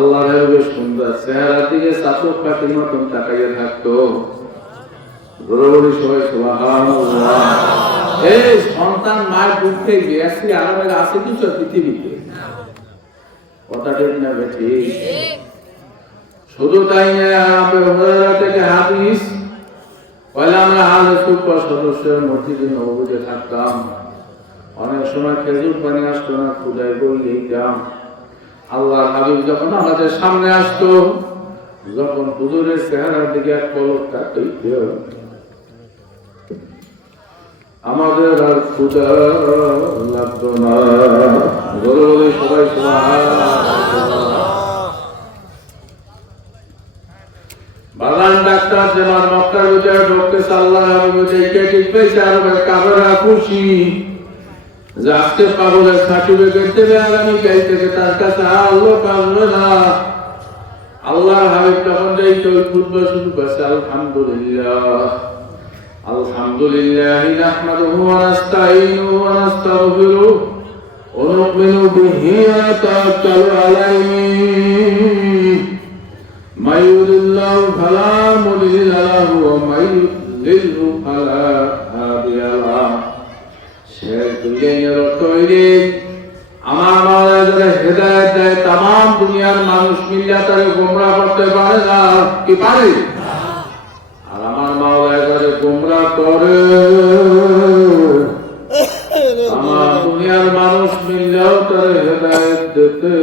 আল্লাহর বেশ সুন্দর চেহারা দিকে চাতক পাখির মতন তাকাইয়ে থাকতো। বড় সবাই সুবহানাল্লাহ। এই সন্তান মায়ের দুঃখে গেছি আরামের আছে কিছু পৃথিবীতে, কথা ঠিক না ঠিক? শুধু তাই না, আপনার থেকে হাদিস পয়লা আমরা আহলে সুফা সদস্যের মসজিদে নববীতে থাকতাম। অনেক সময় খেজুর পানি আসতো না, খুদাই বললেই দিতাম। আল্লাহ হাবিব যখন আমাদের সামনে আসতো, যখন হুজুরের চেহারার দিকে এক পলক তাকাইতো, আমাদের আর ক্ষুধা লাগতো না। বলে বলে সবাই সুবহানাল্লাহ। বাগান ডাক্তার যেমন মক্কার ভিতরে ঢুকতেছে, আল্লাহ হাবিবকে ঠিক পেয়েছে আর কাবরা খুশি যে আজকে পাগলের সার্টিফিকেট দেবে, আগামী কাল থেকে তার কাছে আল্লাহ পাবে না। আল্লাহ হাবিব তখন যাই তো খুতবা শুরু করছে, আলহামদুলিল্লাহ আলহামদুলিল্লাহ নাহমাদুহু ওয়া নাস্তাঈনুহু ওয়া নাস্তাগফিরুহু ওয়া নু'মিনু বিহি ওয়া নাতাওয়াক্কালু আলাইহি মা ইউরিদুল্লাহু ফালা মুদিল্লা লাহু ওয়া মা ইউদ্লিলহু ফালা হাদিয়া লাহু। শেষ দুনিয়ার তৈরি আমার মাওলা যারা হেদায়েত দেয়, तमाम দুনিয়ার মানুষ মিলে তারে গোমরাহ করতে পারে না, কি পারে? আর আমার মাওলা যারা গোমরাহ করে, আমার দুনিয়ার মানুষ মিলেও তারে হেদায়েত দিতে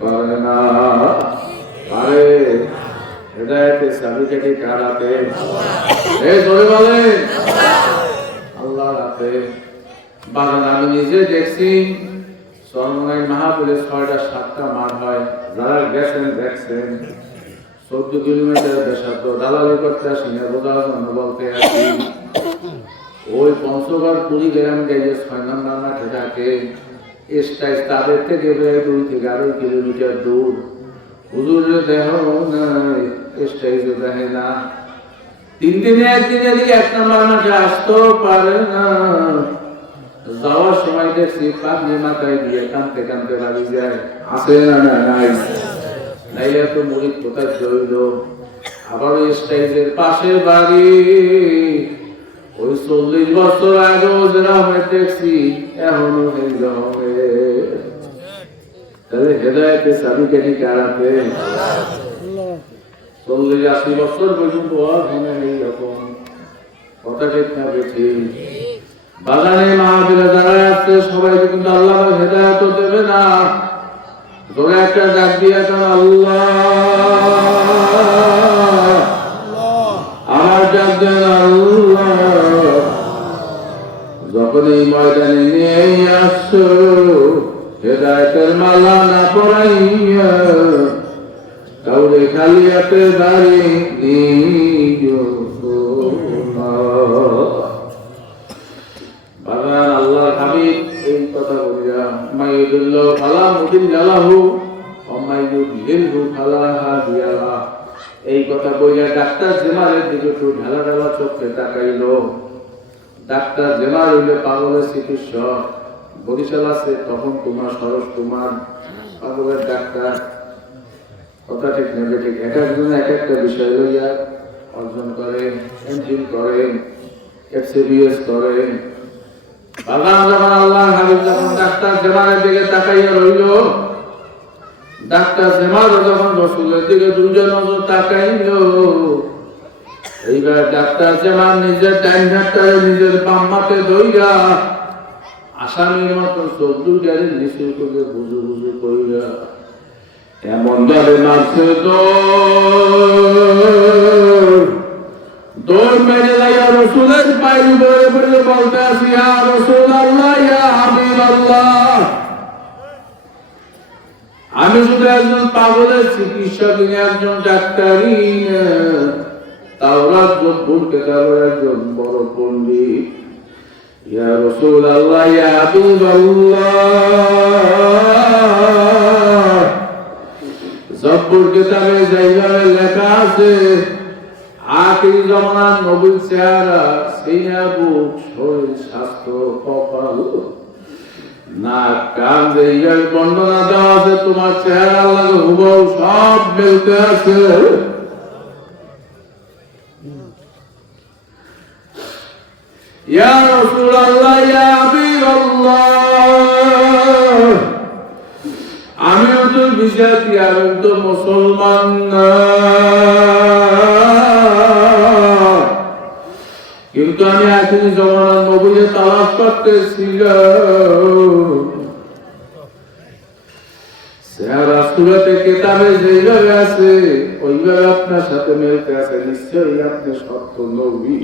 পারে না। আরে হেদায়েতের চাবিকাঠি কার হাতে? এই জোরে বলেন আল্লাহর হাতে। বাগান আমি নিজে দেখছি, সরমনাই মাহফিলে 6টা 7টা মাঠ হয়। যারা গেছেন দেখছেন, 14 কিলোমিটার বেসাত দালালি করতে আসি না, রোজার জন্য বলতে আসি। ওই পঞ্চগড় কুড়িগ্রাম গেছে 6 নম্বর মাঠে থাকে। স্টাইল তাদের থেকে প্রায় 2 থেকে 2.5 কিলোমিটার দূর। হুজুরের দেহ নাই, স্টাইলে দেখে না। 3 দিনে একদিন এদিকে 1 নম্বর মাঠে আসতেও পারে না। যাওয়ার সময় দেখছি পাগড়ি মাথায় দিয়ে কাঁদতে কাঁদতে বাড়ি যায়। আছে না? নাই। নাইলে তো মুরিদ কোথায় রইল? আবার ওই স্টাইলের পাশে বাড়ি, ওই 40 বছর আগেও যেরকম দেখছি এখনো হবে। তাহলে হেদায়েতের চাবিকাঠি কার হাতে? 40-80 বছর পর্যন্ত মনে এইরকম, কথা ঠিক না বেঠিক? বাগানে মাহফিলে যারা আছে সবাই কিন্তু আল্লাহ হেদায়েত দেবে না। তোরা একটা ডাক দিয়ে এখন আল্লাহ আমার ডাক দেন আল্লাহ। যখন এই ময়দানে নিয়ে আসছো, হেদায়েতের মালা না পরাইয়া কাউরে খালি হাতে বাড়ি দিও না। বাগান আল্লাহর হাবিব এই কথা বলিয়া মা ইউরিদুল্লাহু ফালা মুদিল্লা লাহু ওয়া মা ইউদ্লিলহু ফালা হাদিয়া লাহু। এই কথা বলিয়া ডাক্তার জেমালের দিকে একটু ঢালা ঢালা চোখে তাকাইল। ডাক্তার জেমাল হইলে পাগলের চিকিৎসক, বরিশাল আছে তখন তোমার সরস কুমার পাগলের ডাক্তার, কথা ঠিক নেবে ঠিক। এক একজন এক একটা বিষয় লইয়া অর্জন করেন, এমফিল করেন, এফসিবিএস করেন। বাগান যখন আল্লাহ হাবিব যখন ডাক্তার জেমালের দিকে তাকাইয়া রইল, ডাক্তার জেমাল যখন রসুলের দিকে 2 নজর তাকাইল, এইবার ডাক্তার জেমাল নিজের ডাইন হাতটারে নিজের বাম হাতে ধইরা আসামির মতো 14 গাড়ির নিচে করে বুঝু বুঝু কইরা এমন ভাবে মারছে দৌড় মেরে যাইয়া রসুলের পায়ের উপরে পড়ে বলতে আসি, ইয়া রাসূলুল্লাহ, ইয়া হাবিবাল্লাহ, আমি শুধু একজন পাগলের চিকিৎসক, একজন ডাক্তারই না, তাওরাত জব্বুর কিতাবের একজন বড় পণ্ডিত। ইয়া রাসূলুল্লাহ, ইয়া হাবিবাল্লাহ, জব্বুর কিতাবে যেইভাবে লেখা আছে আখিরি জামানার নবীর চেহারা, সিনা বুক শরীর স্বাস্থ্য কপাল না কান যে ইয়ার বর্ণনা দেওয়া আছে তোমার চেহারা লাগে হুবহু সব মিলতে আছে। ইয়া রাসূলুল্লাহ ইয়া হাবিবাল্লাহ আমিও তো বিজাতি আমি তো মুসলমান না, কিন্তু আমি আখিরি জমানার নবীকে তালাশ করতেছিলাম। চেহারা সুরাতে কিতাবে যেভাবে আছে ওইভাবে আপনার সাথে মিলতে আছে, নিশ্চয়ই আপনি সত্য নবী।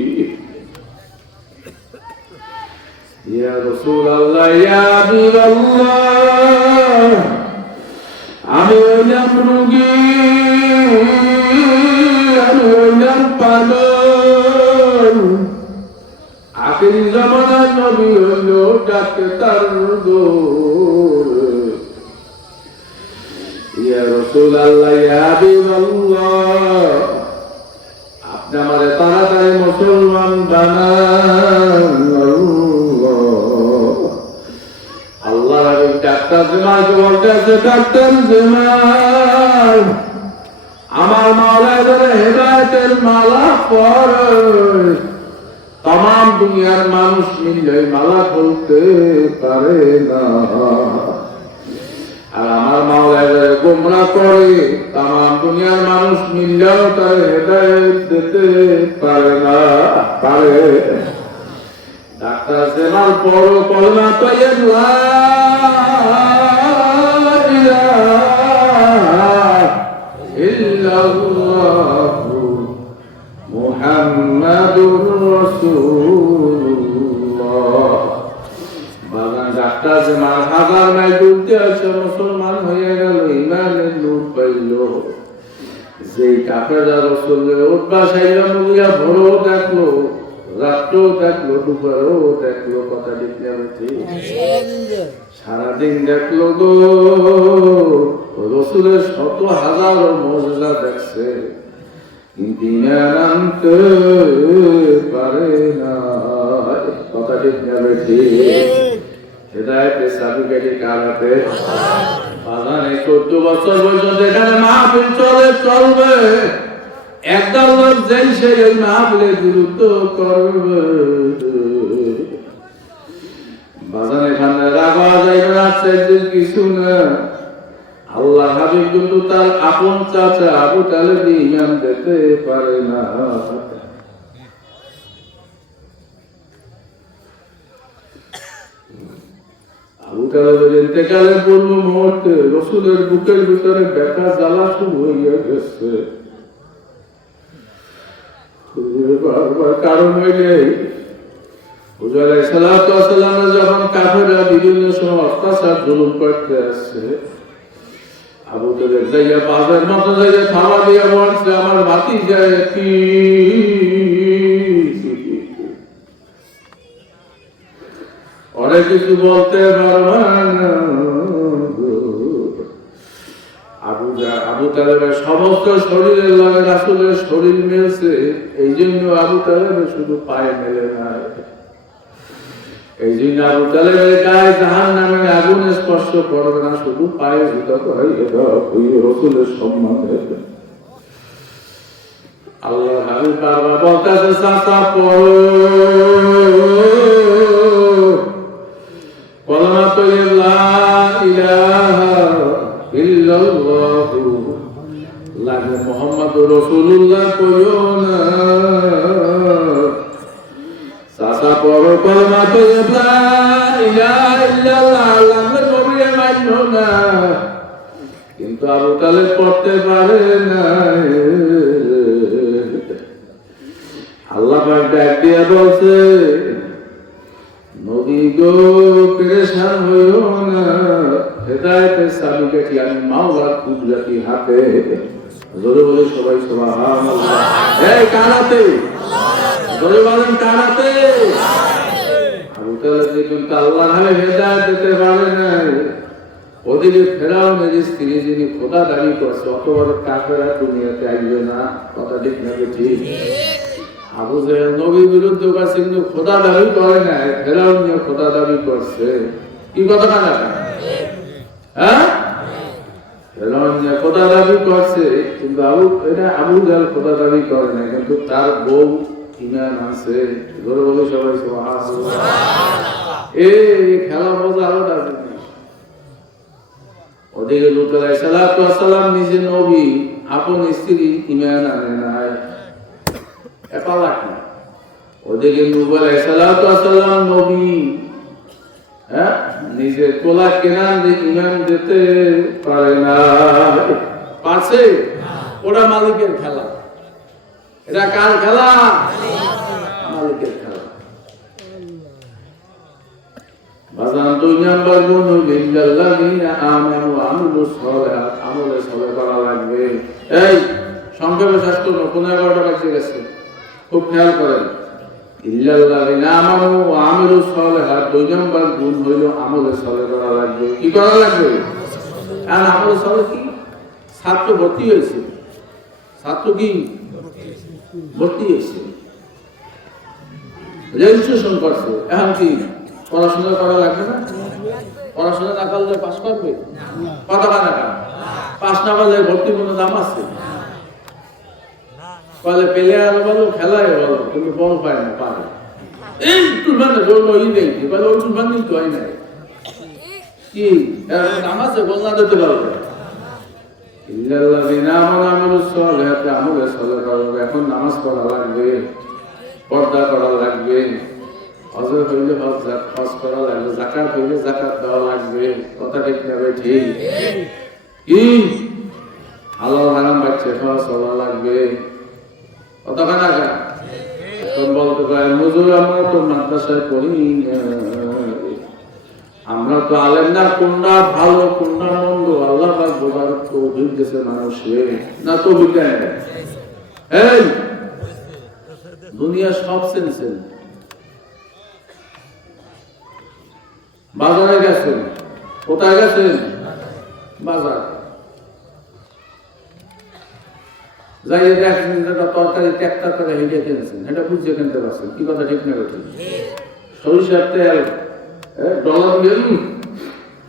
ইয়া রাসূলুল্লাহ ইয়া হাবিবাল্লাহ আমি হইলাম রোগী, আমি হইলাম পাগল, আখিরি জামানার নবী হইল ডাক্তার দৌড়। ইয়া রাসূলুল্লাহ ইয়া হাবিবাল্লাহ আপনি আমারে তাড়াতাড়ি মুসলমান বানান। আল্লাহ ডাক্তার জেমালকে বলতেছে, ডাক্তার জেমাল আমার মাওলায় ধরে হেদায়েতের মালা পরে, তাম দুনিয়ার মানুষ মিলে মালা খুলতে পারে না, আর আমার মাওলায় ধরে গোমরাহ করে তাম দুনিয়ার মানুষ মিললেও তার হেদায়েত দিতে পারে না। পারে ডাক্তার জেমাল পড়ো কলমা তাইয়্যিবা লা ইলাহা ইল্লাল্লাহু মুহাম্মাদুর রাসূলুল্লাহ। বাগান ডাক্তার জেমাল হাজার মাইল দূর থেকে মুসলমান হয়ে গেল, ইমানের নূর পাইল। যেই কাফেররা রাসূলের উদ্বাসাইল মুগিয়া ভোরও দেখলো, রাত্রেও দেখলো, দুপুরেও দেখলো, কথা দেখলে সারাদিন দেখলো গো, রাসূলের শত হাজার মুজিজা দেখছে, কিন্তু ঈমান আনতে পারে না, কথা দেখলে ঠিক। হেদায়েতের চাবিকাঠি কার হাতে? বাগানে 14 বছর পর্যন্ত এখানে মাহফিল চলবে, একদল লোক যেই সেই মাহফিলে গুরুত্ব করবে। বাজান এখানে রাগা যাইবে না, চাইতে কিছু না। আল্লাহ হাবিব কিন্তু তার আপন চাচা আবু তালেব ঈমান দিতে পারে না। আবু তালেবের ইন্তেকালের পূর্ব মুহূর্তে রাসূলের বুকের ভিতরে ব্যথা জ্বালা শুরু হয়ে গেছে। কারণ হইলে হুজুর আলাইহিস সালাতু ওয়াস সালাম যখন কাফেররা বিভিন্ন সময় অত্যাচার জুলুম করতে আসছে, আবু তালেব যাইয়া বাজার মতো যাইয়া খাওয়া দিয়া বলছে, আমার ভাতিজায় কি অনেক কিছু বলতে পারবে না। আবু তালেবের সমস্ত শরীরের লাগে রাসূলের শরীর মিলছে, এই জন্য আবু তালেবের শুধু পায়ে মেলে না। এই জন্য আবু তালেবের গায়ে জাহান্নামের আগুন স্পর্শ করবে না, শুধু পায়ে জুতা হয়, এটা ওই রাসূলের সম্মান। আল্লাহ হাবিব বারবার বলতেছে, চাচা পড়ো কলমা তাইয়্যিবা লা ইলাহা ইল্লাল্লাহু লাগে মুহাম্মাদুর রাসূলুল্লাহ কইও না। চাচা পড়ো কলমা তাইয়্যিবা লা ইলাহা ইল্লাল্লাহ লাগে নবীরে মানো না, কিন্তু আবু তালেব পড়তে পারে না। আল্লাহ পাক ডাক দিয়া বলছে, নবী গো পেরেশান হইও না, হেদায়েতের চাবিকাঠি আমি মাওলার কুদরতি হাতে। জোরে বলে সবাই সুবহানাল্লাহ। এই কানাতে জোরে বলেন, কানাতে। আবু তালেব কিন্তু আল্লাহর নামে হেদায়েত দিতে পারে না। ওদিকে ফেরাউনের স্ত্রী যিনি খোদা দাবি করছে, অত বড় কাফেররা দুনিয়াতে আসবে না, কথা ঠিক না ঠিক? আবু জাহেল নবীর বিরুদ্ধে কিন্তু খোদা দাবি করে না, ফেরাউন নিয়ে খোদা দাবি করছে, কি কথা না হ্যাঁ খোদা দাবি করছে, কিন্তু আবু জাল খোদা দাবি করে না, কিন্তু তার বউ ঈমান আছে। ধরে বলে সবাই সুবহানাল্লাহ। এই খেলা মজা আলাদা জিনিস। ওদিকে লূত আলাইহিস সালাতু ওয়াস সালাম নিজে নবী, আপন স্ত্রী ঈমান আনে নাই, একালাক না। ওদিকে নূহ আলাইহিস সালাতু ওয়াস সালাম নবী, হ্যাঁ, নিজে কোলা কেনান যে ঈমান দিতে পারে না, পারছে? ওটা মালিকের খেলা। এটা কার খেলা? মালিকের খেলা। বাজান 2 নাম্বার গুণ হইল ইল্লাল্লাযিনা আমানু ওয়া আমিলুস সালিহাত, আমলে সালেহ করা লাগবে। এই সংক্ষেপে শেষ করব, 15টা বাজে গেছে, খুব খেয়াল করেন। ইল্লাল্লাযিনা আমানু ওয়া আমিলুস সালিহাত, 2 নাম্বার গুণ হইল আমলে সালেহ করা লাগবে। কি করা লাগবে? আর আমলে সালেহ কি? ছাত্র ভর্তি হয়েছে, ছাত্র কি ভর্তি হয়েছে, রেজিস্ট্রেশন করছে, এখন কি পড়াশোনা করা লাগবে না? পড়াশোনা না করলে পাস করবে? কত টাকা? পাস না করলে ভর্তি কোনো দাম আছে? বলে পেলে আলো বলো, খেলায় বলো, কিন্তু বল পায় না, পারে এই টুর্নামেন্টে বললো ই নেই, বলে ওই টুর্নামেন্ট তো হয় নাই, কি দাম আছে? বল না দিতে পারবে। ইল্লাল্লাযিনা আমানু ওয়া আমিলুস সালিহাতি, আমলে সালেহ করা লাগবে। এখন নামাজ পড়া লাগবে, পর্দা করা লাগবে, হজ হইলে হজ করা লাগবে, যাকাত হইলে যাকাত দেওয়া লাগবে। কথা ঠিক না ভাই? ঠিক। কি হালাল হারাম বাচ্চা খাওয়া চলা লাগবে। কতক্ষণ আগে এখন বলতে পারে হুজুর আমরা তো মাদ্রাসায় পড়ি, আমরা তো আলেম না, কোনটা ভালো কোনটা মন্দ আল্লাহ পাক বোঝার তৌফিক দিয়েছে মানুষের, না তো বিজ্ঞান। এই দুনিয়া সব সেন্সেন। বাজারে গেছেন, কোথায় গেছেন? বাজার যাই দেখছেন যেটা তরকারি ট্যাক্টার করে হেঁটে কিনেছেন, এটা বুঝে কিনতে পারছেন। কি কথা ঠিক না? সরিষার তেল ডলার দিয়ে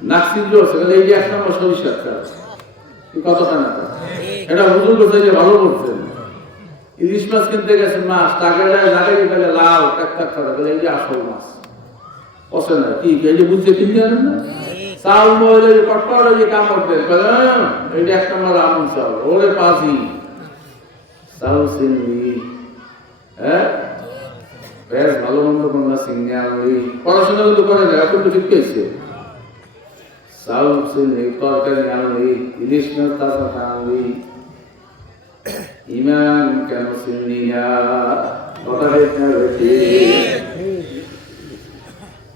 নাকসিল আছে, এই যে 1 নম্বর সরিষার তেল, কতটা না এটা হুজুর বলছে যে ভালো করছেন। ইলিশ মাছ কিনতে গেছেন, মাছ টাকা লাগাই গেলে লাল ট্যাক্টার করে, এই যে আসল মাছ পচে না। কি এই যে বুঝছে কিনতে আনেন না? চাল মহিলা কটকট যে কামড় দেন, এই যে 1 নম্বর আমন চাল, ওরে পাজি চাল চিনি, হ্যাঁ বেশ ভালো মন্দ কোনটা চিনি আনলি, পড়াশোনা কিন্তু করে না, এখন তো ঠিক পেয়েছে। চাল চিনি তরকারি আনলি, ইলিশ মাছ তাজা আনলি, ইমান কেন চিনি না? কথা ঠিক না?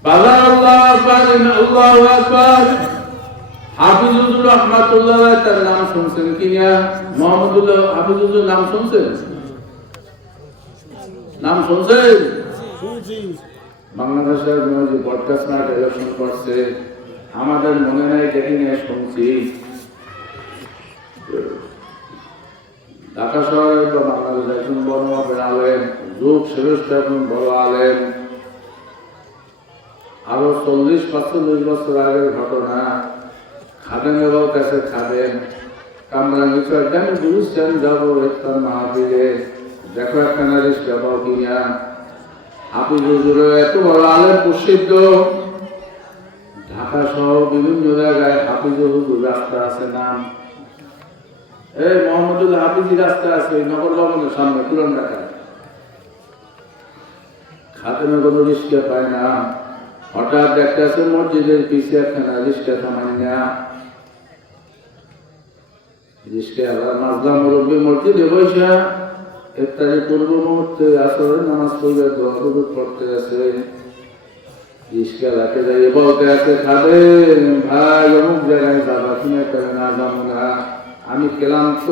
বাবা আল্লাহু আকবার, আল্লাহু আকবার। হাফিজুর রহমাতুল্লাহ তার নাম শুনছেন কিনা? মুহাম্মদুল্লাহ হাফিজুর নাম শুনছেন? নাম শুনছেন? বাংলাদেশের যে ব্রডকাস্ট না টেলিভিশন করছে, আমাদের মনে নাই, দেখি না, শুনছি। ঢাকা শহরে বা বাংলাদেশের একজন বড় আলেম, যুগ শ্রেষ্ঠ একজন বড় আলেম, আরো 40-45 বছর আগের ঘটনা। খাদেমের কাছে খাদেম কামরা নিচে আমি বুঝছেন যাবো একটা মাহফিলে, দেখো একখানা রিস্কা পাও কিনা। হাফিজ হুজুরে এত বড় আলেম, প্রসিদ্ধ, ঢাকা সহ বিভিন্ন জায়গায় হাফিজ হুজুর রাস্তা আছে নাম। এই মোহাম্মদুল্লাহ হাফিজি রাস্তা আছে নগর ভবনের সামনে, পুরান ঢাকায়। খাদেমে কোনো রিস্কা পায় না। হঠাৎ দেখতেছে মসজিদের পিছিয়ে একখানা রিস্কা থামায় না, রিস্কা আবার মাজলা মুরব্বী মসজিদে বৈশা ইফতারি পূর্ব মুহূর্তে আসরের নামাজ পড়বে, দোয়া দুরূদ পড়তে আছে। রিস্কা রাখে যাই বলতে আছে, খাদেম ভাই অমুক জায়গায় যাবা, তুমি না যাবো না, আমি ক্লান্ত,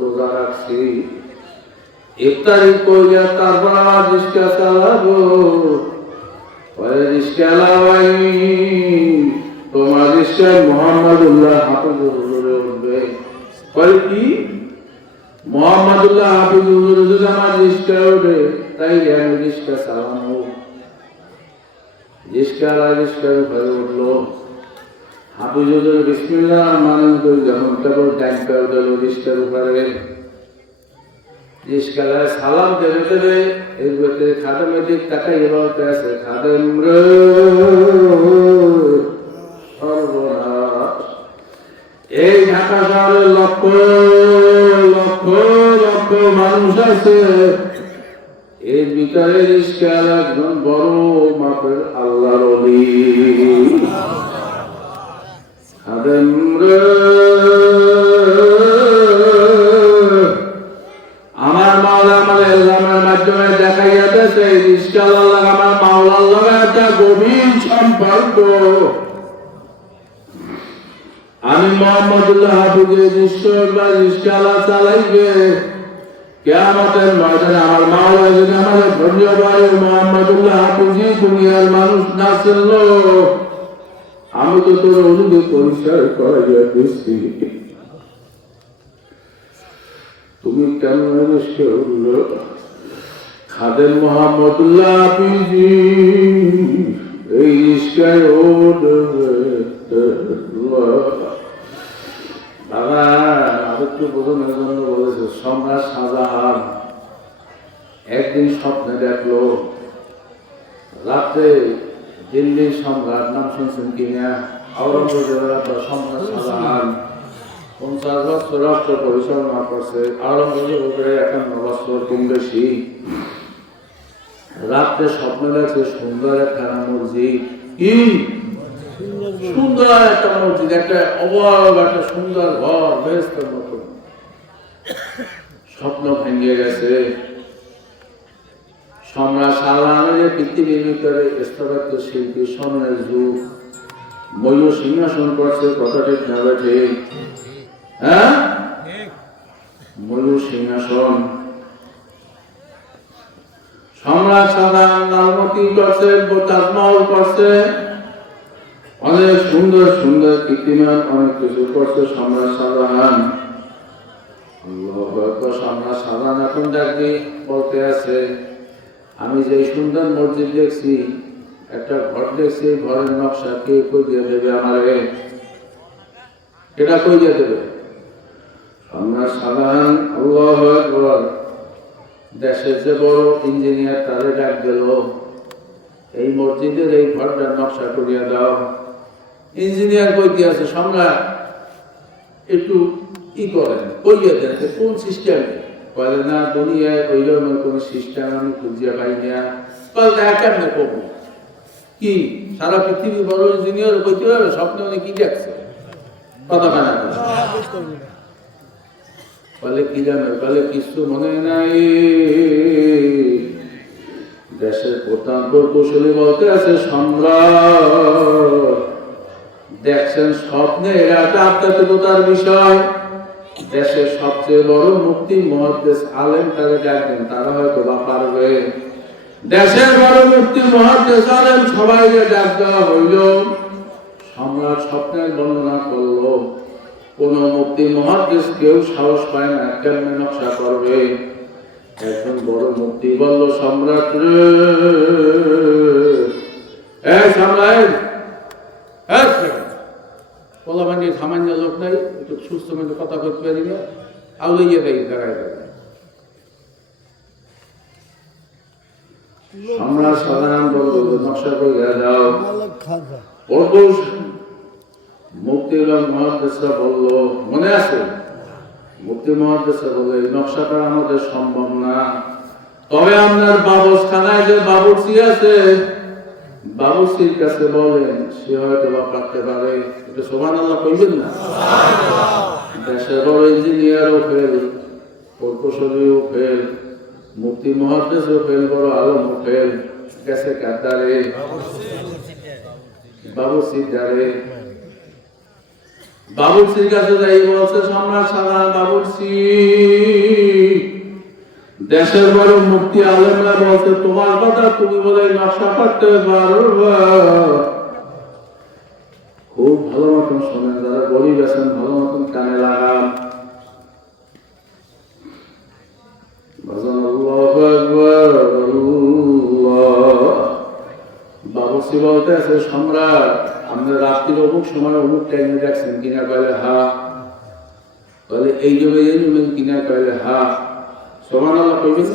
রোজা রাখছি, ইফতারি কইয়া তারপর আমার রিস্কা চালাবো। রিস্কা লাগাই তোমার রিস্কায় মুহাম্মদুল্লাহ হাফিজুর হুজুরে উঠবে। কি মুহাম্মদুল্লাহ হাফিজুর হুজুরে যদি আমার রিস্কা উঠে, তাই আমি রিস্কা চালানো। রিস্কার ভরে উঠলো। হাফিজুর বিসমিল্লাহ মানে করে যখন কেবল ট্যাঙ্কার গেল রিস্কার উপরে, রিস্কারা সালাম দেবে দেবে এর ভেতরে খাদেমের দিক তাকাই বলতে আছে, খাদেম রে এই ঢাকা শহরে লক্ষ লক্ষ লক্ষ মানুষ আছে, এর ভিতরে রিস্কার একজন বড় মাপের আল্লাহর ওলি। খাদেম রে আমার মাওলা আমার ইলহামের মাধ্যমে দেখাইয়া দিয়েছে রিস্কার আল্লাহ আমার মাওলার লগে একটা গভীর সম্পর্ক। আমি মোহাম্মদুল্লাহ হাফিজের নিশ্চয় বা রিস্কালা চালাইবে কিয়ামতের ময়দানে আমার মাওলা যদি আমার ধন্যবাদ মোহাম্মদুল্লাহ হাফিজি দুনিয়ার মানুষ না ছিল, আমি তো তোর অনুযায়ী পরিষ্কার করাইয়া দিচ্ছি, তুমি কেমন খাদেম মোহাম্মদুল্লাহ হাফিজি এই রিস্কায় বাবা আরেকটু বোঝানোর জন্য বলেছে। সম্রাট শাহজাহান একদিন স্বপ্নে দেখলো রাতে দিল্লির সম্রাট, নাম শুনছেন কিনা, আওরঙ্গজেবের সম্রাট শাহজাহান 50 বছর রাষ্ট্র পরিচালনা করছে, আওরঙ্গজেব উপরে 51 বছর কম বেশি। রাত্রে স্বপ্ন দেখছে সুন্দর একখানা মসজিদ, কি সুন্দর একটা মসজিদ, একটা অবাক একটা সুন্দর ঘর বেহেশতের মতো। স্বপ্ন ভেঙে গেছে। সম্রাট শাহজাহানের পৃথিবীর ভিতরে স্থপত্য শিল্পী স্বর্ণের যুগ, ময়ূর সিংহাসন করছে, কথা ঠিক না ঠিক? হ্যাঁ, ময়ূর সিংহাসন। সম্রাট শাহজাহান লালমতি করছে, তাজমহল করছে, অনেক সুন্দর সুন্দর কীর্তিমান অনেক কিছু করছে সম্রাট শাহজাহান। সম্রাট শাহজাহান এখন ডাকি বলতে আছে, আমি যে সুন্দর মসজিদ দেখছি, একটা ঘর দেখছি, ঘরের নকশা কে কই দিয়ে দেবে আমারে, এটা কই দিয়ে দেবে? সম্রাট শাহজাহান আল্লাহু আকবার দেশের যে বড় ইঞ্জিনিয়ার তারে ডাক দিল, এই মসজিদের এই ঘরটার নকশা করিয়া দাও। ইঞ্জিনিয়ার কইতে আছে, সম্রাট একটু ই করেন, কইয়া দেন কোন সিস্টেমে? বলে না, দুনিয়ায় ওইরকম কোন সিস্টেম আমি খুঁজিয়া পাই না। বলতে কেমনে করবো? কি সারা পৃথিবী বড় ইঞ্জিনিয়ার কইতে হবে স্বপ্নে উনি কি দেখছে? কথা কানা বলে কি জানো? বলে কিছু মনে নাই। দেশের প্রধান প্রকৌশলী বলতে আছে, সম্রাট দেখছেন স্বপ্নে এটা আধ্যাত্মিকতার বিষয়। দেশের সবচেয়ে বড় মুফতি মুহাদ্দিস আলেম তাকে ডাকবেন, তারা হয়তো বা পারবে। দেশের বড় মুফতি মুহাদ্দিস আলেম সবাইকে ডাক দেওয়া হইল। সম্রাট স্বপ্নের বর্ণনা করলো, কোন মুফতি মুহাদ্দিস কেউ সাহস পায় না, কেমনে নকশা করবে? একজন বড় মুফতি বলল, সম্রাট রে, এই সম্রাট, বলা মানে সামান্য লোক নাই, একটু সুস্থ মানে কথা করতে পারি না, আউলাইয়া দেয় দাঁড়ায় দাঁড়ায়। সম্রাট সাধারণ বলল, নকশা করে যাও। মুফতি মুহাদ্দিসরা বলল, মনে আছে? মুফতি মুহাদ্দিসরা বলল, এই নকশাটা আমাদের সম্ভব না, তবে আপনার বাবুখানায় যে বাবুর্চি আছে, বাবুর্চির কাছে বলেন, সে হয়তো বা পারতে পারে। এটা সুবহানাল্লাহ কইবেন না? দেশের বড় ইঞ্জিনিয়ারও ফেল, প্রকৌশলীও ফেল, মুফতি মুহাদ্দিসও ফেল, বড় আলমও ফেল, গেছে কাতারে বাবুর্চির দ্বারে। বাবুর্চির কাছে যাই বলছে, সম্রাট শাহজাহান বাবুর্চি, দেশের বড় মুফতি আলেমরা বলছে তোমার কথা, তুমি বলে নকশা করতে পারবা। খুব ভালো মতন শোনেন, যারা গরিব আছেন ভালো মতন কানে লাগান। বাবুর্চি বলতে বলতে আছে সম্রাট আমরা রাত্রির অমুক সময় অমুক টাইমে দেখছেন কিনা, কইলে হা। বলে এই জমি কিনা, কইলে হা। সুবহানাল্লাহ কইবেন।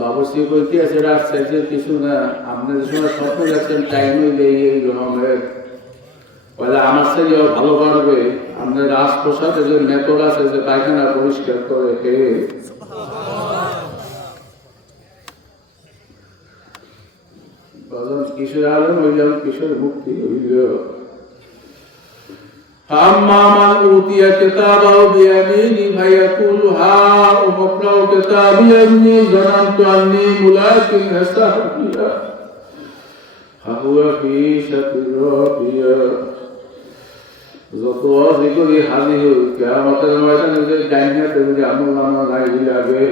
বাবুসি কইতে আছে রাত চাইছে কিছু না, আপনি যে সময় স্বপ্ন দেখছেন টাইম হইলে এই রকমের। বলে আমার সাথে ভালো পারবে আপনার রাজপ্রসাদে যে মেথড আছে যে পায়খানা পরিষ্কার করে কে। কিশোর আলম হইলাম, কিশোর মুক্তি হইল। أما من أوتي كتابه بيمينه فيقول هاؤم اقرءوا كتابي إني ظننت أني ملاق حسابي فهو في عيشة راضية। যত অজিকরি হাজির হই কিয়ামতের ময়দানে যে জান্নাতে যদি আমলনামা নাই যাবে,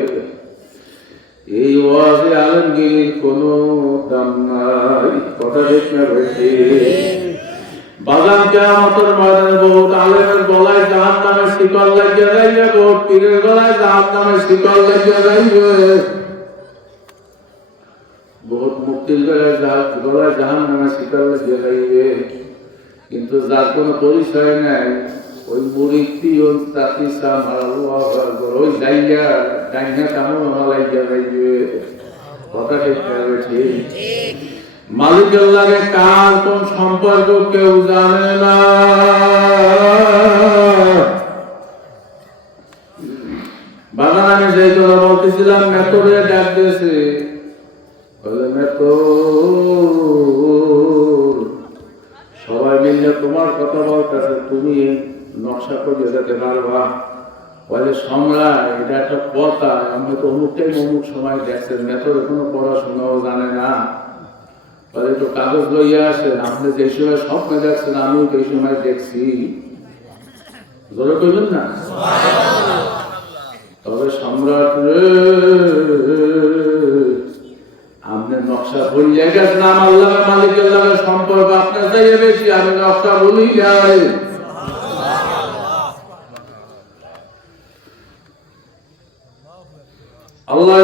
এই ওয়াজে আলমগীরির কোনো দাম নাই। কথা ঠিক না বেশি? বাজান কিয়ামতের ময়দানে বহুত আলেমের গলায় জাহান্নামের শিকল লাগিয়ে যাইবে, বহুত পীরের গলায় জাহান্নামের শিকল লাগিয়ে যাইবে, বহুত মুক্তির গলায় জাহান্নামের শিকল লাগিয়ে যাইবে। কিন্তু যার কোনো পরিচয় নাই, ওই মুরিদ পিয়ন তাকি ওই জায়গা ডাইনা কামড় লাগিয়ে যাইবে। কথা ঠিক না ঠিক? মালিকের লাগে কার কোন সম্পর্ক কেউ জানে না। বাগান আমি যেই কথা বলতেছিলাম মেথরে ডাক দিয়েছে, বলে মেথর সবাই মিলে তোমার কথা বলতেছে, তুমি নকশা করে যেতে পারবা। বলে সম্রাট এটা একটা কথা, আমি তো অমুকটাই অমুক সময় দেখছেন, মেথর কোনো পড়াশোনাও জানে না। বলে একটু কাগজ লইয়া আসেন, আপনি যে সময় স্বপ্ন দেখছেন আমিও তো এই সময় দেখছি। জোরে কইলেন না? তবে সম্রাট রে আপনি নকশা ভুলিয়া গেছেন, আমার লাগে মালিকের লাগে সম্পর্ক আপনার চাইয়ে বেশি, আমি নকশা ভুলি যাই। আল্লাহ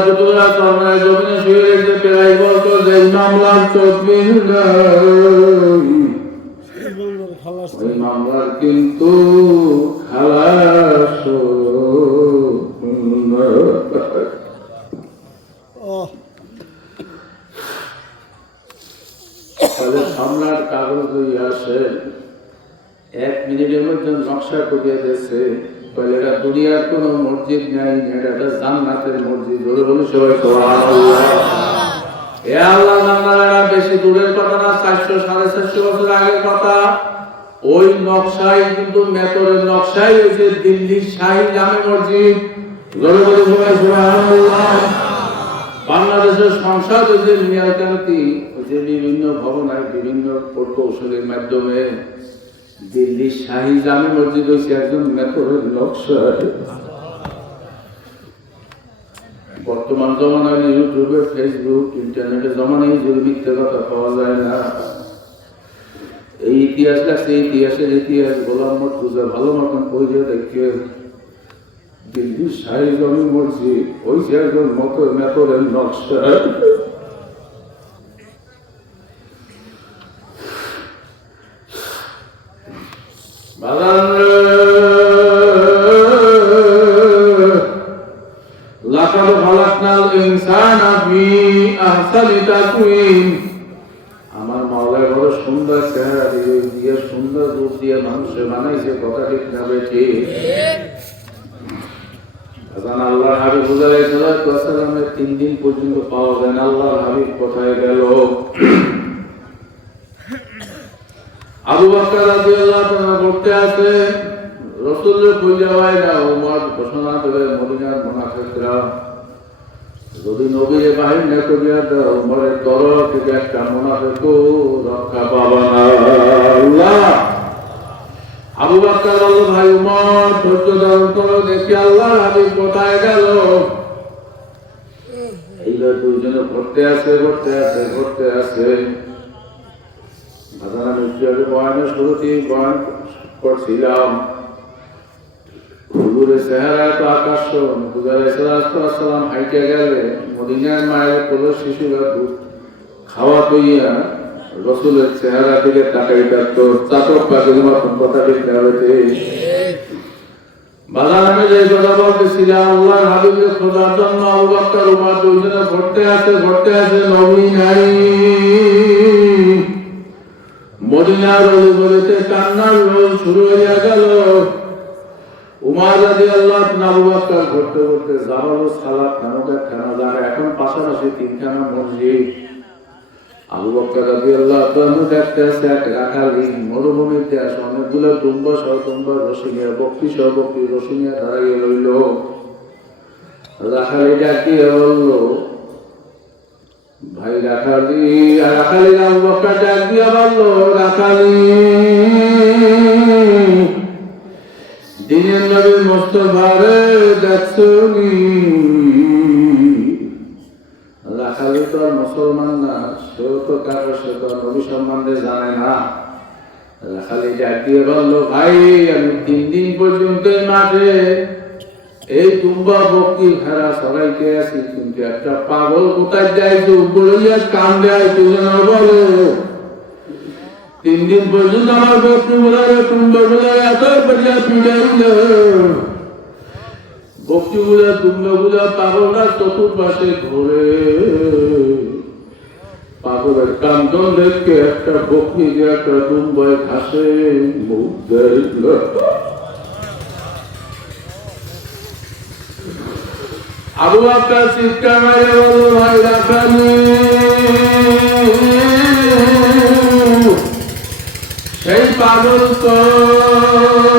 জমিনে শুয়ে রেখে প্রায় বলতো যে মামলার তদবির ওই মামলার কিন্তু খালাস সম্রাট কাগজ লইয়া আসে, 1 মিনিটের মধ্যে নকশা করিয়া দিয়েছে। এটা দুনিয়ার কোন মসজিদ নাই, এটা জান্নাতের মসজিদ। সবাই সুবহানাল্লাহ। এ আল্লাহ নামারা বেশি দূরের কথা না, 400-450 বছর আগের কথা। ওই নকশাই কিন্তু মেথরের নকশাই হয়েছে দিল্লির শাহী জামে মসজিদ। সবাই সুবহানাল্লাহ। বাংলাদেশের সংসদ হয়েছে মিয়াকান্তি, হয়েছে বিভিন্ন ভবনায় বিভিন্ন প্রকৌশলের মাধ্যমে। দিল্লির শাহী জামে মসজিদ হয়েছে একজন মেথরের নকশা। বর্তমান জমানায় ইউটিউবে, ফেসবুক, ইন্টারনেটে জমানায় যদি মিথ্যে কথা পাওয়া যায় না। এই ইতিহাস লাগছে, ইতিহাসের ইতিহাস গোলাম মর্তুজা ভালো মতন পড়ে দেখে দিল্লির শাহী জামে মসজিদ হয়েছে একজন মেথরের নকশা। আমার মাওলায় বড় সুন্দর চেহারা দিয়ে সুন্দর রূপ দিয়ে মানুষের বানাইছে। কথা ঠিক না বেঠি? আল্লাহ হাবিব আলাইহিসসালামের 3 দিন পর্যন্ত পাওয়া যায় না। আল্লাহ হাবিব কোথায় গেল? আবু বকর রাদিয়াল্লাহু তাআলা করতে আছে, রাসূলের কইয়া হয় না। ওমর ঘোষণা করে মদিনার মুনাফিকরা যদি নবীর বাহির না করিয়া দাও, ওমরের তরফ থেকে একটা মুনাফিক রক্ষা পাবে না। আল্লাহ আবু বকর বলল, ভাই ওমর ধৈর্য ধারণ করো, দেখি আল্লাহ হাবিব কোথায় গেল। এইবার দুইজনে ঘুরতে আসে আমি বয়ানের শুরুতেই বয়ান করছিলাম। হুজুরের চেহারা তো আকর্ষণ। হুজুর আলাইহিস সালাম হাইটে গেলে মদিনার মায়ের কোলে শিশুরা দুধ খাওয়া তৈয়া রসুলের চেহারা দিকে তাকাই থাকতো চাতক পাখির মতন কথা বলতে হবে। বাজার আমি যে কথা বলতেছিলাম আল্লাহর হাবিবের খোঁজার জন্য আবু বকর উমর দুইজনে ঘুরতে আছে নবী নাই। মদিনার অলিগলিতে কান্নার রোল শুরু হইয়া গেল। উমর রাদিয়াল্লাহু আনহু আবু বকর ঘুরতে জামালুস সালাত নামক একখানা জায়গা, এখন পাশাপাশি তিনখানা মসজিদ। আবু বকর রাদিয়াল্লাহু আনহু দেখতে আছে এক রাখালি মরুভূমিতে আসে অনেকগুলো দুম্বা সহ দুম্বা রশি নিয়ে বকরি সহ বকরি রশি নিয়ে দাঁড়িয়ে রইল। রাখালি ডাকিয়ে বলল, ভাই রাখালি। রাখালি আবু বকর ডাক দিয়া বলল, রাখালি দিনের নবী মুস্তাফারে দেখছনি? রাখালি তো আর মুসলমান না, সেও তো কারো সে তো নবী সম্বন্ধে জানে না। রাখালি ডাক দিয়ে বলল, ভাই আমি 3 দিন পর্যন্ত মাঠে এই তুম্বা বকরি ভেড়া সবাইকে আছি, কিন্তু একটা পাগল কোথায় যাইছে উপরে কান দেয় তুই বলো। 3 দিন পর্যন্ত আমার বকরি গুলারে তুম্বা গুলারে এত বড়িয়া পিড়াইল, বকরি গুলা তুম্বা গুলা পাগলটা চতুর্পাশে ঘুরে। পাগলের কান্দন দেখে একটা বকরি যে একটা তুম্বায় ঘাসে মুখ দেয়। আবু বকর চিৎকার মেরে বলল, ভাই রাখালি সেই পাগল কই?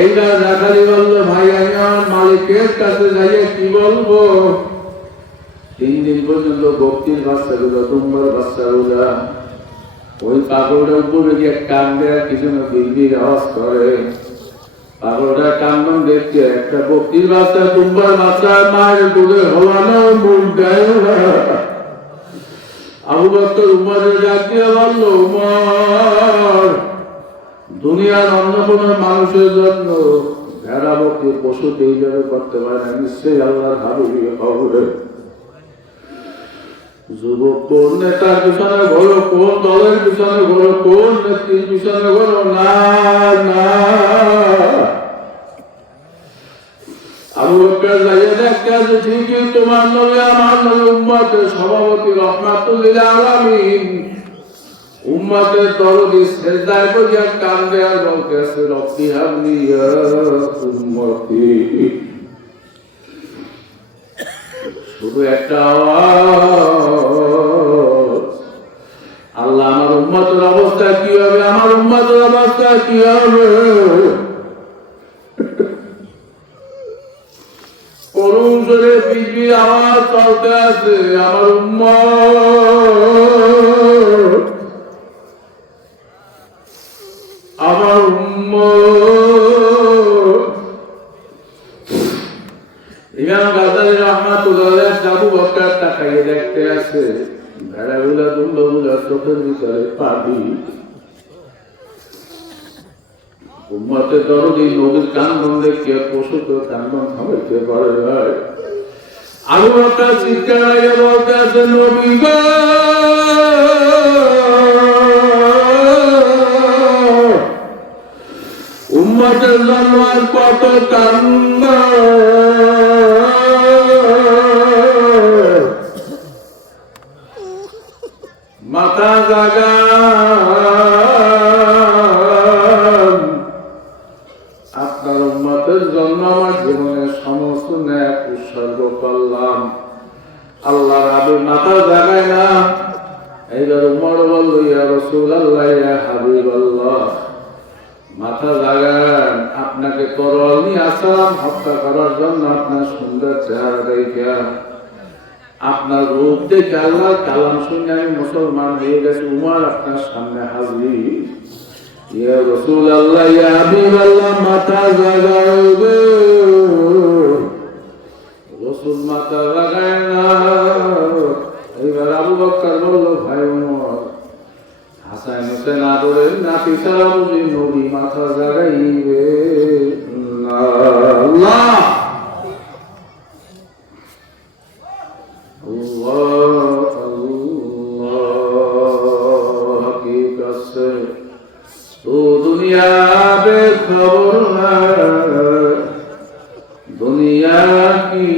এইবার রাখালি বলল, ভাই আমি আমার মালিকের কাছে যাইয়ে কি বলবো? 3 দিন পর্যন্ত বকরির বাচ্চাগুলো তুম্বার বাচ্চাগুলা ওই পাগলটার উপরে গিয়ে কান দেয়, কিছু না বিড়বিড় আওয়াজ করে। পাগলটা কান্দন দেখছে একটা বকরির বাচ্চা তুম্বার বাচ্চা মায়ের দুধে হওয়ানো মুখ দেয়। আবু বকর উমরের ডাক দিয়ে বলল, উমর দুনিয়ার অন্য কোন মানুষের জন্য ভেড়া বকরি পশুতে এইভাবে করতে পারে না, নিশ্চয়ই আল্লাহর হাবিবের খবরে। যুবক কোন নেতার পিছনে ঘোরো, কোন দলের পিছনে ঘোরো, কোন নেত্রীর পিছনে ঘোরো, না না। আবু বকর যাইয়া দেখতে আছে ঠিকই তোমার নবী আমার নবী উম্মতের সভাপতি রাহমাতুল লিল আলামিন উম্মতের দরদি সেজদায় পড়িয়া কান্দে আর বলতেছে, রব্বি হাবলি ইয়া উম্মতি। শুধু একটা আওয়াজ, আল্লাহ আমার উম্মতের অবস্থা কি হবে, আমার উম্মতের অবস্থা কি হবে? করুণ জোরে বিজলির আওয়াজ চলতে আছে, আমার উম্মত, আমার উম্মত। ইমাম গাজ্জালী রাহমাতুল্লাহ আবু বকর তাকাইয়ে দেখতে আছে ভেড়াগুলা দুম্বাগুলা চোখের ভিতরে পাবি। উম্মতের দরদি নবীর কান্দন দেখে পশু তো কান্দন থামাইতে পারে ভাই। আবু বকর চিৎকার করে বলতে আছে, নবী গো উম্মতের জন্য আর কত কান্দ, মাথা জাগান। আপনার উম্মতের জন্য আমার জীবনের সমস্ত ন্যায় উৎসর্গ করলাম। আল্লাহর হাবিব মাথা জাগায় না। এইবার উমর বলল, ইয়া রাসূলুল্লাহ ইয়া হাবিবাল্লাহ, মাথা জাগান। আপনাকে তরোয়াল নিয়ে আসলাম হত্যা করার জন্য, আপনার সুন্দর চেহারা দেখে, আপনার রূপ দেখে আল্লাহর কালাম শুনে আমি মুসলমান হয়ে গেছি। উমর আপনার সামনে হাজির। ইয়া রাসূলুল্লাহ ইয়া হাবিবাল্লাহ, মাথা জাগাও গো। রাসূল মাথা জাগায় না। এইবার আবু বকর বলল, ভাই উমর, হাসান হোসেন আদরের নাতি ছাড়া বুঝি নবী মাথা জাগাইবে না? আল্লাহ तो दुनिया बेखबर है, दुनिया की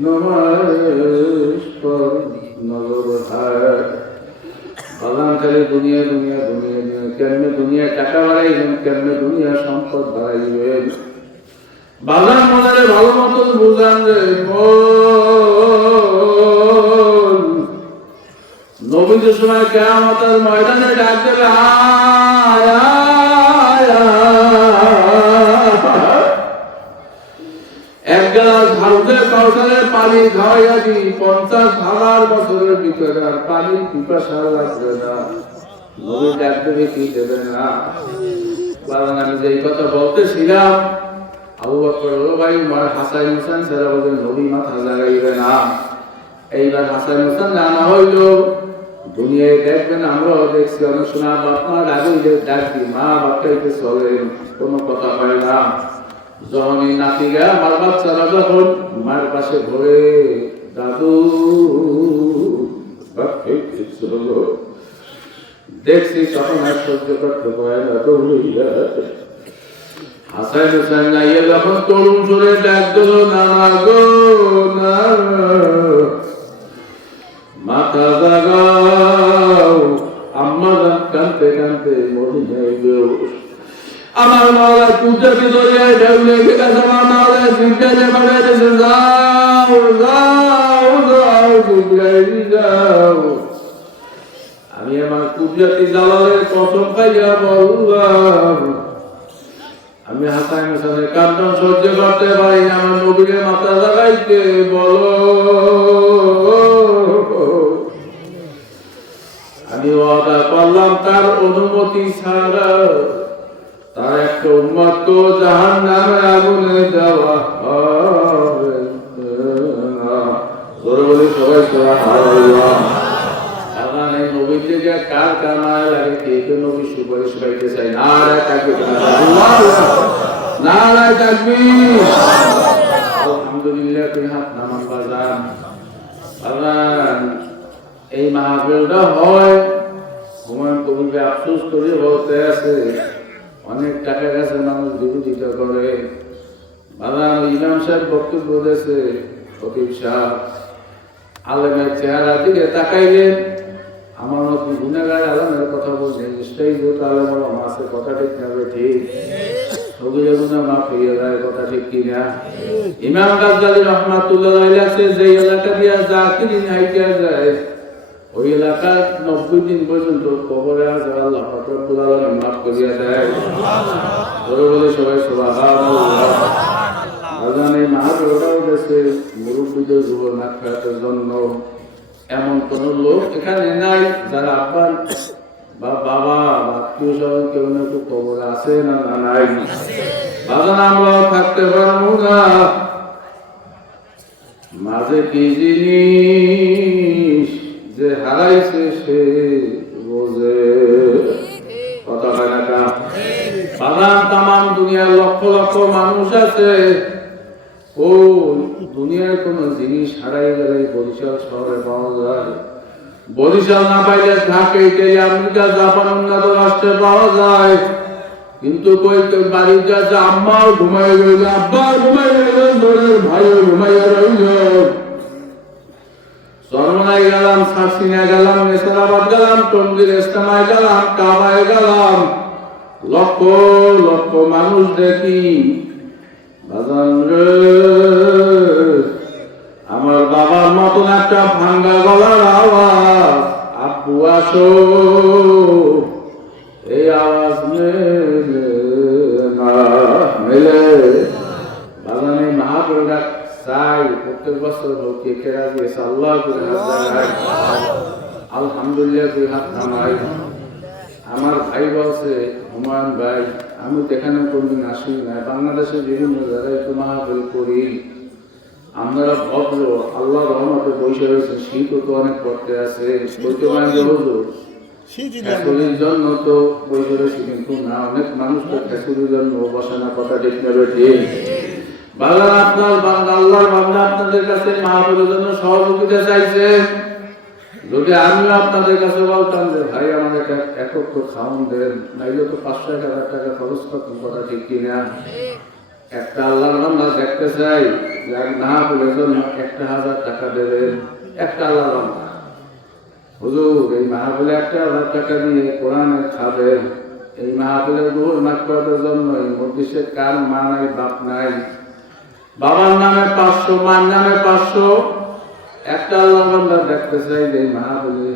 नुमाइश पर नजर है। बागान खाली दुनिया दुनिया दुनिया दुनिया केमने दुनिया टाका बाড়াইবেন, কেমনে দুনিয়া সম্পদ বাড়াইবেন। বাগান মনে ভালো মতন বুঝান রে নবীদের সময় কিয়ামতের ময়দানে ডাক দেবে, আয় আয় এক গ্লাস হাউজে কাউসারের পানি খাওয়াইয়া দি 50,000 বছরের ভিতরে আর পানির পিপাসা লাগবে না। নবী ডাক দেবে, কি দেবে না। কারণ আমি যে কথা বলতেছিলাম, আবু বকর ভাই উমর হাসান হোসেন সারা বলেন নবী মাথা লাগাইবে না। এইবার হাসান হোসেন জানা হইল দুনিয়ায় দেখবেন, আমরাও দেখছি অনেক সময় আপনার আগে ডাকি মা বাপটাইতে চলেন, কোনো কথা পাই না। যখন এই নাতিরা আমার বাচ্চারা যখন মার পাশে ঘরে দাদু দেখছি, তখন আর সহ্য করতে পারে না, দৌড়িয়া হাসান হোসেন যাইয়ে যখন তরুণ সুরে ডাক দিল, নানা গো না মাথা জাগাও, আম্মা জান কানতে কানতে মদিনায় গেল। আমার মাওলা পূজা ভিতরে ঢেউলে গেছে, আমার মাওলা জিজ্ঞাসা বাড়াইতেছে, যাও যাও যাও জিব্রাইল যাও। আমি আমার কুদরতি জালালের কসম খাইয়া বললাম, আমি হাসান হোসেনের কান্না সহ্য করতে পারি না, আমার নবীর মাথা লাগাইতে বলো। আমি ওয়াদা করলাম তার অনুমতি ছাড়া তার একটা উম্মত জাহান্নামে আগুনে দেওয়া হবে না। জোরে বলি সবাই সুবহানাল্লাহ। এখন এই নবীর দিকে কার কামায় লাগে, কে কে নবী সুপারিশ পাইতে চাই? নারায়ে তাকবীর, নারায়ে তাকবীর। আলহামদুলিল্লাহ। তুই হাত নামান বাজান। এই মাহফিলটা হয় হুমায়ুন কবিরকে আফসোস করে বলতে আছে, অনেক টাকা কাছে মানুষ বিরোধিতা করে। বাজান ইমাম সাহেব বক্তব্য দিয়েছে, ফকির সাহেব আলেমের চেহারা দিকে তাকাইলেন, আমার মতো গুনাহগার আলেমের কথা বলছেন, নিশ্চয়ই যেহেতু আলেমের মাসে কথা ঠিক নেবে, ঠিক সগীরা গুনাহ মাফ হয়ে যায়, কথা ঠিক কিনা? ইমাম গাজ্জালী রাহমাতুল্লাহ আলাইহি আছে, যে এলাকা দিয়া জাকিরিন হাইটা যায় ওই এলাকার 90 দিন পর্যন্ত কবরে আছে, আল্লাহ রব্বুল আলামিন মাফ করিয়া দেয়। বলে বলে সবাই সুবহানাল্লাহ। আজান এই মাহফিলটাও দেশে মুরব্বীদের জীবন আখিরাতের জন্য। এমন কোন লোক এখানে নাই যারা আব্বান বা বাবা আত্মীয় স্বজন কেউ না কেউ কবরে আছে না নাই? বাজান আমরাও থাকতে পারবো না। মাঝে কি জিনিস যে হারাইছে সে বোঝে, কথা হয় না কা? বাজান তামাম দুনিয়ার লক্ষ লক্ষ মানুষ আছে, ও দুনিয়ার কোন জিনিস হারাই গেলে বরিশাল শহরে পাওয়া যায়, বরিশাল না পাইলে ঢাকা ইটালি আমেরিকা জাপান উন্নত রাষ্ট্রে পাওয়া যায়। কিন্তু কই তো বাড়ির কাছে আম্মাও ঘুমাই রইল, আব্বা ঘুমাই রইল, দোরের ভাইও ঘুমাইয়া রইল। সরমনায় গেলাম, সারসিনা গেলাম, নেসারাবাদ গেলাম, টঙ্গীর ইস্তেমায় গেলাম, কাবায় গেলাম, লক্ষ লক্ষ মানুষ দেখি। বাজান রে, আমার বাবার মতন একটা ভাঙ্গা গলার আওয়াজ, আব্বু আসো, এই আওয়াজ মেলে না, মেলে। বাজান এই মাহফিলটা চাই প্রত্যেক বছর হোক, কে কে রাজি আছে? আল্লাহ করে হাত দেখায়। আলহামদুলিল্লাহ। তুই হাত নামাই। আমার ভাই বলছে, হুমায়ুন ভাই আমি তো এখানে কোনদিন আসি না, বাংলাদেশের বিভিন্ন জায়গায় তো মাহফিল করি, আপনারা ভদ্র, আল্লাহ রহমতে বসে রয়েছে, শীতও তো অনেক পড়তে আছে, বলতে পারেন যে হুজুর খেসুরির জন্য তো বসে রয়েছে, কিন্তু না, অনেক মানুষ তো খেসুরির জন্য বসে না, কথা ঠিক নেবে, ঠিক? বাংলা আপনার বাংলা আল্লাহর বাংলা আপনাদের কাছে মাহফিলের জন্য সহযোগিতা চাইছে, যদি আমিও আপনাদের কাছে বলতাম যে ভাই আমাদের একক তো খাওয়ান দেন, নাইলে তো 5-6 টাকা খরচ করতেন, কথা ঠিক কিনা? একটা আল্লাহর বান্দা দেখতে চাই যে না বলে জন্য 1,000 টাকা দেবেন, একটা আল্লাহর বান্দা। হুজুর এই মাহফিলে 1,000 টাকা দিয়ে কোরআনে খাবেন, এই মাহফিলের রুহুল মাগফিরাতের জন্য এই মজলিসে কার মা নাই বাপ নাই, বাবার নামে 500, মার নামে 500, একটা আল্লাহর বান্দা দেখতে চাই যে এই মাহফিলে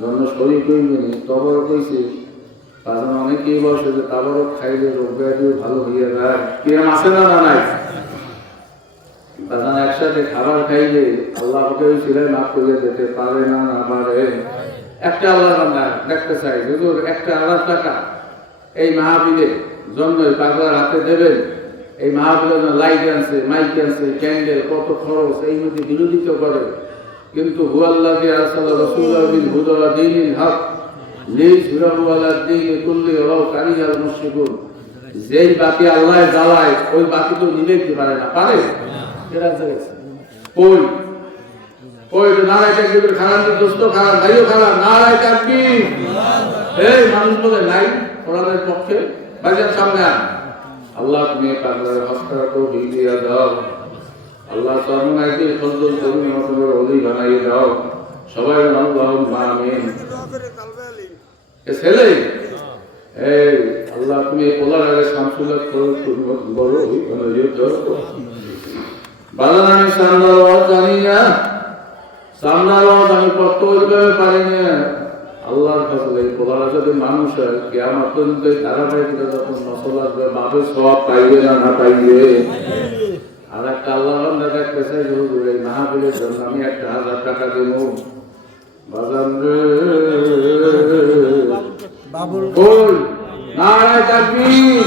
জন্য শরীর হইবেনি। তবর কইছি কারণ অনেকেই বসে যে তাবরক খাইলে রোগ ব্যাধি ভালো হইয়া যায়, কিরম আছে না নাই? কারণ একসাথে খাবার খাইলে আল্লাহ ছিলেন মাফ করে যেতে পারে না, না পারে। একটা আল্লাহ বান্দা দেখতে চাই হুজুর 1,000 টাকা এই মাহফিলের জন্য পাগলার হাতে দেবেন। এই মাহফিলের জন্য লাইট আনছে, মাইক আনছে, ক্যান্ডেল, কত খরচ, এই মধ্যে বিরোধিতা করে। কিন্তু হুয়াল্লাযী আরসালা রাসূলাহু বিল হুদা ওয়া দীনিল হক লিইয়ুযহিরাহু আলা দ্বীনি কুল্লিহি ওয়ালাউ কারিহাল মুশরিকুন। যেই বাতি আল্লাহ জ্বালায় ওই বাতি তো নিভাইতে পারে না, পারে? কই কই নারায় তাকবীর, খারাপ দোস্ত খারাপ, ভাইও খারাপ, নারায় তাকবীর। এই মানুষ বলে নাই কোরআনের পক্ষে, বাজার সামনে আন। আল্লাহ তুমি পাগলার হস্তার তো দিয়া দাও, আল্লাহ সর্বনাইকে ফজল করুন, তোমার ওলি বানাই দাও সবাই, আল্লাহুম্মা আমিন। এ ছেলে এই আল্লাহ তুমি পোলার আগে শামসুল্লাহ বড় বাজান, আমি সামনার ওয়াজ জানি না, সামনার ওয়াজ আমি পড়তে ওইভাবে পারি না। আল্লাহর কাছে এই পোলারা যদি মানুষ হয় কিয়ামত পর্যন্ত ধারাবাহিকতা যখন নসল আসবে বাবে সওয়াব পাইবে না, না পাইবে। আর একটা আল্লাহ বান্দা দেখতে চাই হুজুর এই মাহফিলের জন্য আমি 1,000 টাকা দেব, বাজান রে বাবুল কই নারায় তাকবীর।